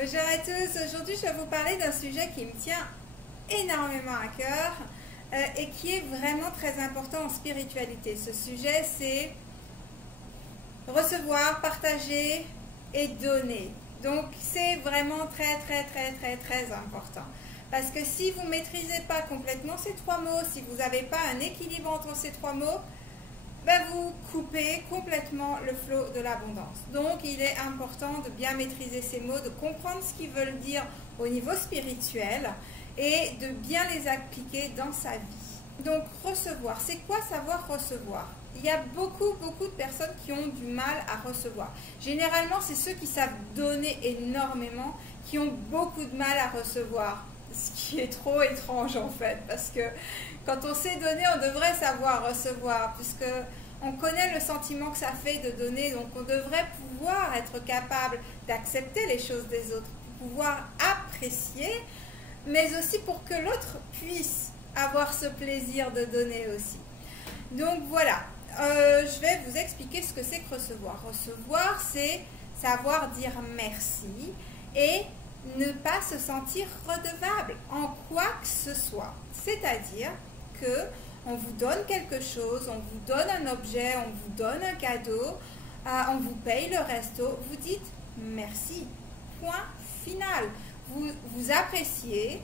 Bonjour à tous, aujourd'hui je vais vous parler d'un sujet qui me tient énormément à cœur et qui est vraiment très important en spiritualité. Ce sujet c'est recevoir, partager et donner. Donc c'est vraiment très important. Parce que si vous ne maîtrisez pas complètement ces trois mots, si vous n'avez pas un équilibre entre ces trois mots, ben vous coupez complètement le flot de l'abondance. Donc il est important de bien maîtriser ces mots, de comprendre ce qu'ils veulent dire au niveau spirituel et de bien les appliquer dans sa vie. Donc recevoir, c'est quoi savoir recevoir? Il y a beaucoup de personnes qui ont du mal à recevoir. Généralement, c'est ceux qui savent donner énormément qui ont beaucoup de mal à recevoir. Ce qui est trop étrange en fait, parce que quand on sait donner, on devrait savoir recevoir, puisque on connaît le sentiment que ça fait de donner, donc on devrait pouvoir être capable d'accepter les choses des autres, pouvoir apprécier, mais aussi pour que l'autre puisse avoir ce plaisir de donner aussi. Donc voilà, je vais vous expliquer ce que c'est que recevoir. Recevoir, c'est savoir dire merci et ne pas se sentir redevable en quoi que ce soit. C'est-à-dire que on vous donne quelque chose, on vous donne un objet, on vous donne un cadeau, on vous paye le resto, vous dites merci. Point final. Vous appréciez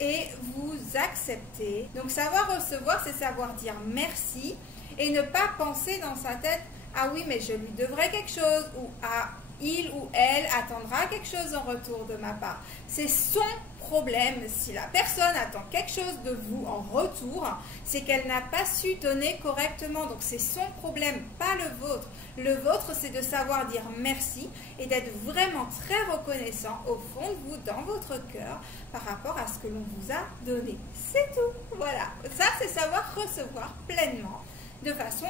et vous acceptez. Donc savoir recevoir, c'est savoir dire merci et ne pas penser dans sa tête « Ah oui, mais je lui devrais quelque chose » ou « Ah, il ou elle attendra quelque chose en retour de ma part. » C'est son problème. Si la personne attend quelque chose de vous en retour, c'est qu'elle n'a pas su donner correctement. Donc c'est son problème, pas le vôtre. Le vôtre, c'est de savoir dire merci et d'être vraiment très reconnaissant au fond de vous, dans votre cœur, par rapport à ce que l'on vous a donné. C'est tout. Voilà. Ça, c'est savoir recevoir pleinement, de façon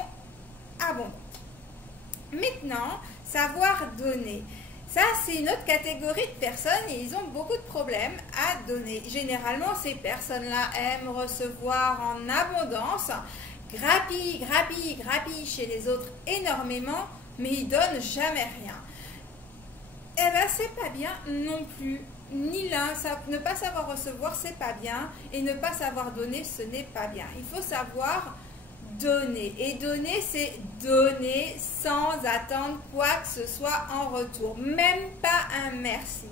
abondante. Maintenant, savoir donner. Ça, c'est une autre catégorie de personnes et ils ont beaucoup de problèmes à donner. Généralement, ces personnes-là aiment recevoir en abondance, grappillent chez les autres énormément, mais ils donnent jamais rien. Eh bien, c'est pas bien non plus. Ni l'un, ne pas savoir recevoir, c'est pas bien, et ne pas savoir donner, ce n'est pas bien. Il faut savoir donner. Et donner, c'est donner sans attendre quoi que ce soit en retour. Même pas un merci.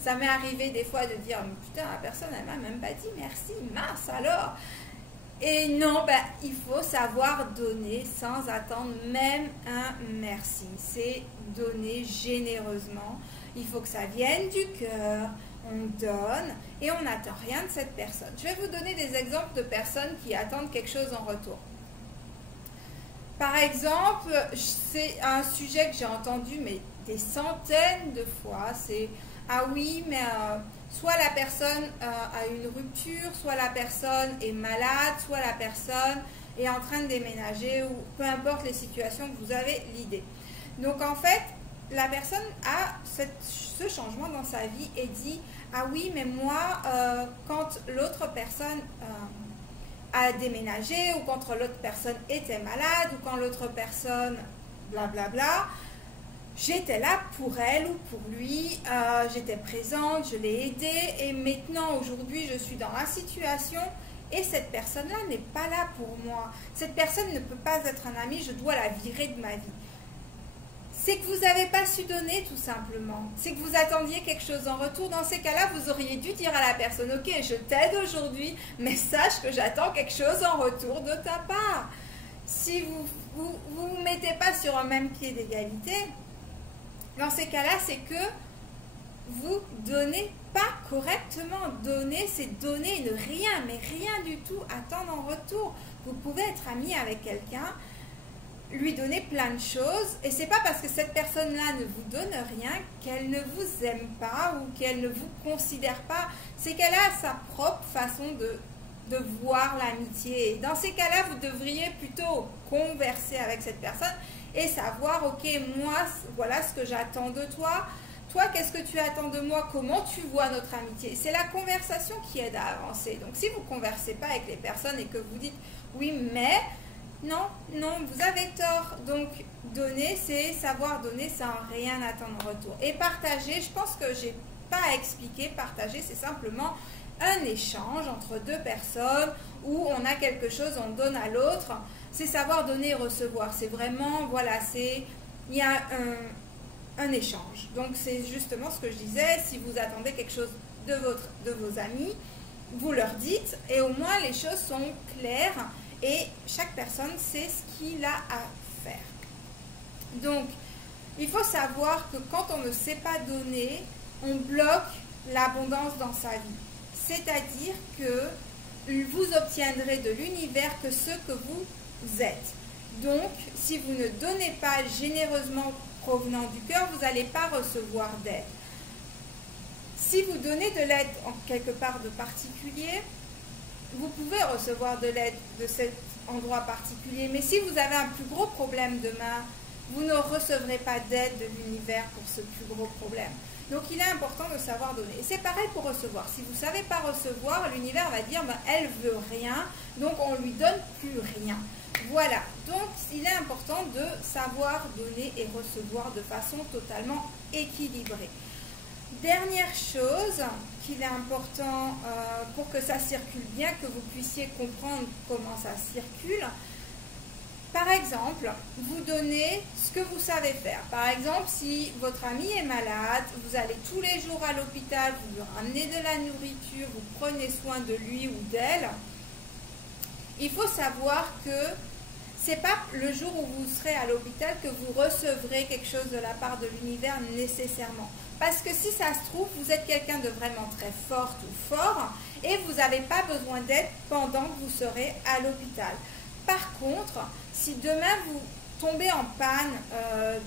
Ça m'est arrivé des fois de dire, putain, la personne, elle m'a même pas dit merci, mince alors. Et non, ben, il faut savoir donner sans attendre même un merci. C'est donner généreusement. Il faut que ça vienne du cœur. On donne et on n'attend rien de cette personne. Je vais vous donner des exemples de personnes qui attendent quelque chose en retour. Par exemple, c'est un sujet que j'ai entendu mais des centaines de fois, c'est « Ah oui, mais soit la personne a une rupture, soit la personne est malade, soit la personne est en train de déménager, ou peu importe les situations que vous avez l'idée. » Donc en fait, la personne a ce changement dans sa vie et dit « Ah oui, mais moi, quand l'autre personne... a déménagé, ou quand l'autre personne était malade, ou quand l'autre personne blablabla, j'étais là pour elle ou pour lui, j'étais présente, je l'ai aidé, et maintenant, aujourd'hui, je suis dans la situation, et cette personne-là n'est pas là pour moi. Cette personne ne peut pas être un ami, je dois la virer de ma vie. » C'est que vous n'avez pas su donner tout simplement. C'est que vous attendiez quelque chose en retour. Dans ces cas-là, vous auriez dû dire à la personne, ok, je t'aide aujourd'hui, mais sache que j'attends quelque chose en retour de ta part. Si vous mettez pas sur un même pied d'égalité, dans ces cas-là, c'est que vous donnez pas correctement. Donner, c'est donner ne rien, mais rien du tout attendre en retour. Vous pouvez être ami avec quelqu'un, lui donner plein de choses, et c'est pas parce que cette personne-là ne vous donne rien qu'elle ne vous aime pas ou qu'elle ne vous considère pas. C'est qu'elle a sa propre façon de voir l'amitié. Et dans ces cas-là, vous devriez plutôt converser avec cette personne et savoir, ok, moi, voilà ce que j'attends de toi. Toi, qu'est-ce que tu attends de moi? Comment tu vois notre amitié? C'est la conversation qui aide à avancer. Donc, si vous ne conversez pas avec les personnes et que vous dites, oui, mais... Non, vous avez tort. Donc, donner, c'est savoir donner sans rien attendre en retour. Et partager, je pense que j'ai pas expliquer, partager, c'est simplement un échange entre deux personnes où on a quelque chose, on donne à l'autre. C'est savoir donner et recevoir. C'est vraiment, voilà, il y a un échange. Donc c'est justement ce que je disais, si vous attendez quelque chose de vos amis, vous leur dites et au moins les choses sont claires et chaque personne sait ce qu'il a à faire. Donc, il faut savoir que quand on ne sait pas donner, on bloque l'abondance dans sa vie. C'est-à-dire que vous obtiendrez de l'univers que ce que vous êtes. Donc, si vous ne donnez pas généreusement provenant du cœur, vous n'allez pas recevoir d'aide. Si vous donnez de l'aide en quelque part de particulier, vous pouvez recevoir de l'aide de cet endroit particulier. Mais si vous avez un plus gros problème demain, vous ne recevrez pas d'aide de l'univers pour ce plus gros problème. Donc il est important de savoir donner. Et c'est pareil pour recevoir. Si vous ne savez pas recevoir, l'univers va dire elle ne veut rien, donc on ne lui donne plus rien. Voilà, donc il est important de savoir donner et recevoir de façon totalement équilibrée. Dernière chose qu'il est important pour que ça circule bien, que vous puissiez comprendre comment ça circule. Par exemple, vous donnez ce que vous savez faire. Par exemple, si votre ami est malade, vous allez tous les jours à l'hôpital, vous lui ramenez de la nourriture, vous prenez soin de lui ou d'elle. Il faut savoir que ce n'est pas le jour où vous serez à l'hôpital que vous recevrez quelque chose de la part de l'univers nécessairement. Parce que si ça se trouve, vous êtes quelqu'un de vraiment très forte ou fort et vous n'avez pas besoin d'aide pendant que vous serez à l'hôpital. Par contre, si demain vous tombez en panne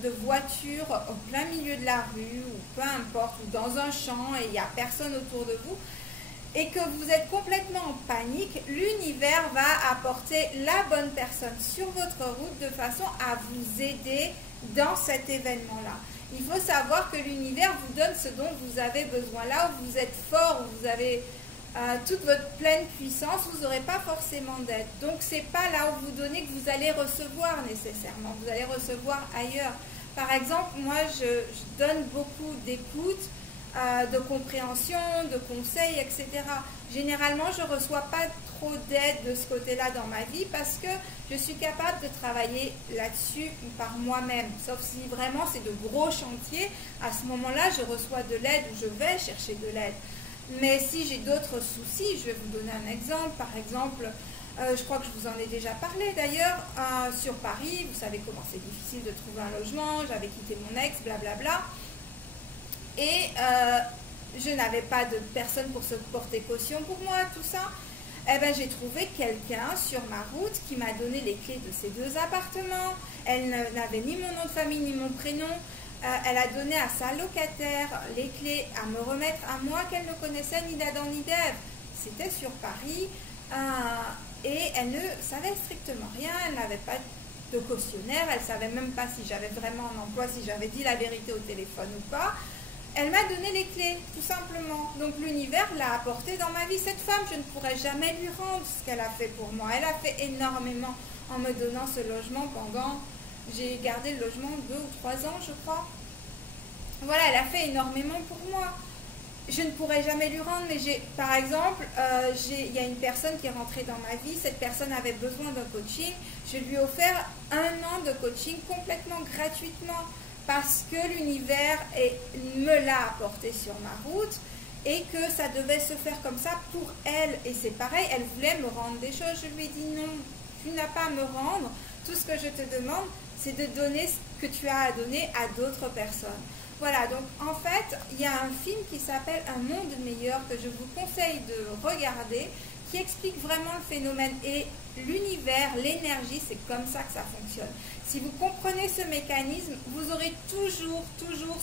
de voiture au plein milieu de la rue ou peu importe, ou dans un champ et il n'y a personne autour de vous, et que vous êtes complètement en panique, l'univers va apporter la bonne personne sur votre route de façon à vous aider dans cet événement-là. Il faut savoir que l'univers vous donne ce dont vous avez besoin. Là où vous êtes fort, où vous avez toute votre pleine puissance, vous n'aurez pas forcément d'aide. Donc, ce n'est pas là où vous donnez que vous allez recevoir nécessairement. Vous allez recevoir ailleurs. Par exemple, moi, je donne beaucoup d'écoute, de compréhension, de conseils, etc. Généralement, je ne reçois pas trop d'aide de ce côté-là dans ma vie parce que je suis capable de travailler là-dessus par moi-même. Sauf si vraiment c'est de gros chantiers, à ce moment-là, je reçois de l'aide ou je vais chercher de l'aide. Mais si j'ai d'autres soucis, je vais vous donner un exemple. Par exemple, je crois que je vous en ai déjà parlé d'ailleurs, sur Paris, vous savez comment c'est difficile de trouver un logement, j'avais quitté mon ex, blablabla. Et je n'avais pas de personne pour se porter caution pour moi, tout ça. Eh bien, j'ai trouvé quelqu'un sur ma route qui m'a donné les clés de ces 2 appartements. Elle n'avait ni mon nom de famille, ni mon prénom. Elle a donné à sa locataire les clés à me remettre à moi qu'elle ne connaissait ni d'Adam ni d'Ève. C'était sur Paris et elle ne savait strictement rien. Elle n'avait pas de cautionnaire. Elle ne savait même pas si j'avais vraiment un emploi, si j'avais dit la vérité au téléphone ou pas. Elle m'a donné les clés, tout simplement. Donc l'univers l'a apporté dans ma vie. Cette femme, je ne pourrais jamais lui rendre ce qu'elle a fait pour moi. Elle a fait énormément en me donnant ce logement pendant... J'ai gardé le logement 2 ou 3 ans, je crois. Voilà, elle a fait énormément pour moi. Je ne pourrais jamais lui rendre, mais par exemple, il y a une personne qui est rentrée dans ma vie. Cette personne avait besoin d'un coaching. Je lui ai offert 1 an de coaching complètement gratuitement. Parce que l'univers me l'a apporté sur ma route et que ça devait se faire comme ça pour elle. Et c'est pareil, elle voulait me rendre des choses. Je lui ai dit non, tu n'as pas à me rendre. Tout ce que je te demande, c'est de donner ce que tu as à donner à d'autres personnes. Voilà, donc en fait, il y a un film qui s'appelle Un monde meilleur que je vous conseille de regarder, qui explique vraiment le phénomène et l'univers, l'énergie, c'est comme ça que ça fonctionne. Si vous comprenez ce mécanisme, vous aurez toujours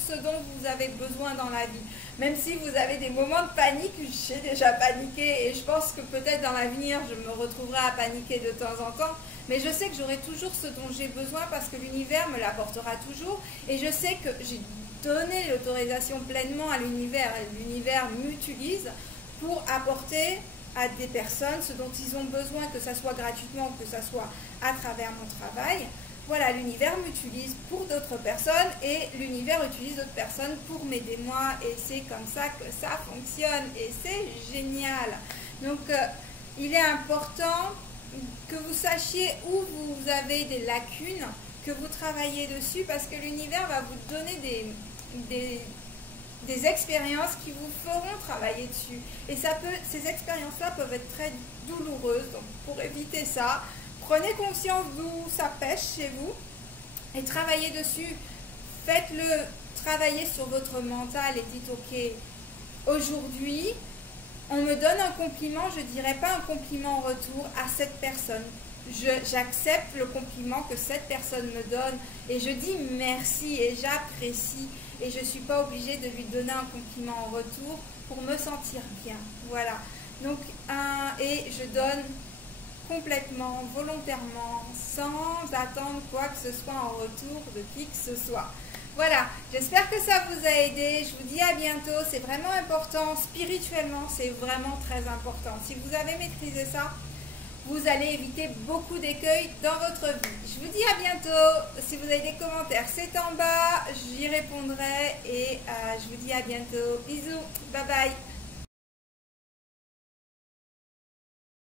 ce dont vous avez besoin dans la vie. Même si vous avez des moments de panique, j'ai déjà paniqué et je pense que peut-être dans l'avenir, je me retrouverai à paniquer de temps en temps. Mais je sais que j'aurai toujours ce dont j'ai besoin parce que l'univers me l'apportera toujours. Et je sais que j'ai donné l'autorisation pleinement à l'univers. Et l'univers m'utilise pour apporter à des personnes ce dont ils ont besoin, que ce soit gratuitement ou que ce soit à travers mon travail. voilà, l'univers m'utilise pour d'autres personnes et l'univers utilise d'autres personnes pour m'aider moi et c'est comme ça que ça fonctionne et c'est génial. Donc il est important que vous sachiez où vous avez des lacunes, que vous travaillez dessus parce que l'univers va vous donner des expériences qui vous feront travailler dessus. Et ces expériences-là peuvent être très douloureuses. Donc pour éviter ça, prenez conscience d'où ça pêche chez vous et travaillez dessus. Faites-le travailler sur votre mental et dites ok, aujourd'hui, on me donne un compliment, je ne dirais pas un compliment en retour à cette personne. J'accepte le compliment que cette personne me donne et je dis merci et j'apprécie et je ne suis pas obligée de lui donner un compliment en retour pour me sentir bien. Voilà. Donc, et je donne complètement, volontairement, sans attendre quoi que ce soit en retour de qui que ce soit. Voilà, j'espère que ça vous a aidé. Je vous dis à bientôt. C'est vraiment important. Spirituellement, c'est vraiment très important. Si vous avez maîtrisé ça, vous allez éviter beaucoup d'écueils dans votre vie. Je vous dis à bientôt. Si vous avez des commentaires, c'est en bas. J'y répondrai. Et je vous dis à bientôt. Bisous. Bye bye.